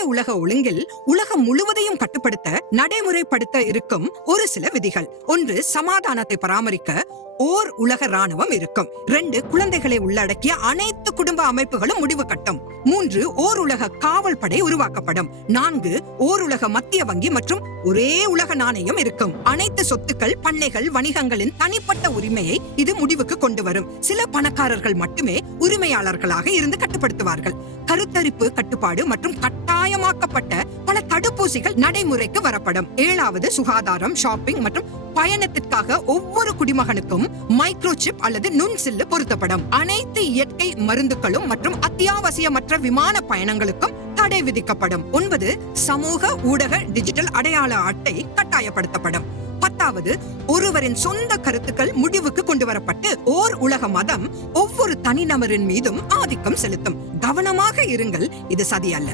புதிய உலக ஒழுங்கில் உலகம் முழுவதையும் கட்டுப்படுத்த நடைமுறைப்படுத்த இருக்கும் ஒரு சில விதிகள். 1. சமாதானத்தை பராமரிக்க ஓர் உலக ராணுவம் இருக்கும். 2. குழந்தைகளை உள்ளடக்கிய அனைத்து குடும்ப அமைப்புகளும் முடிவு கட்டும். 3. ஓர் உலக காவல் படை உருவாக்கப்படும். 4. ஓர் உலக மத்திய வங்கி மற்றும் ஒரே உலக நாணயம் இருக்கும். அனைத்து சொத்துக்கள், பண்ணைகள், வணிகங்களின் தனிப்பட்ட உரிமையை இது முடிவுக்கு கொண்டு வரும். சில பணக்காரர்கள் மட்டுமே உரிமையாளர்களாக இருந்து கட்டுப்படுத்துவார்கள். கருத்தரிப்பு கட்டுப்பாடு மற்றும் கட்டாயமாக்கப்பட்ட பல தடுப்பூசிகள் நடைமுறைக்கு வரப்படும். 7வது சுகாதாரம், ஷாப்பிங் மற்றும் பயணத்திற்காக ஒவ்வொரு குடிமகனுக்கும் மைக்ரோசிப் அல்லது நுண்சில்லு பொருத்தப்படும். அனைத்து இயற்கை மருந்துகளும் மற்றும் அத்தியாவசியமற்ற விமான பயணங்களுக்கும் தடை விதிக்கப்படும். 9. சமூக ஊடக டிஜிட்டல் அடையாள அட்டை கட்டாயப்படுத்தப்படும். 10வது ஒருவரின் சொந்த கருத்துக்கள் முடிவுக்கு கொண்டு வரப்பட்டு ஓர் உலக மதம் ஒவ்வொரு தனிநபரின் மீதும் ஆதிக்கம் செலுத்தும். கவனமாக இருங்கள், இது சதி அல்ல.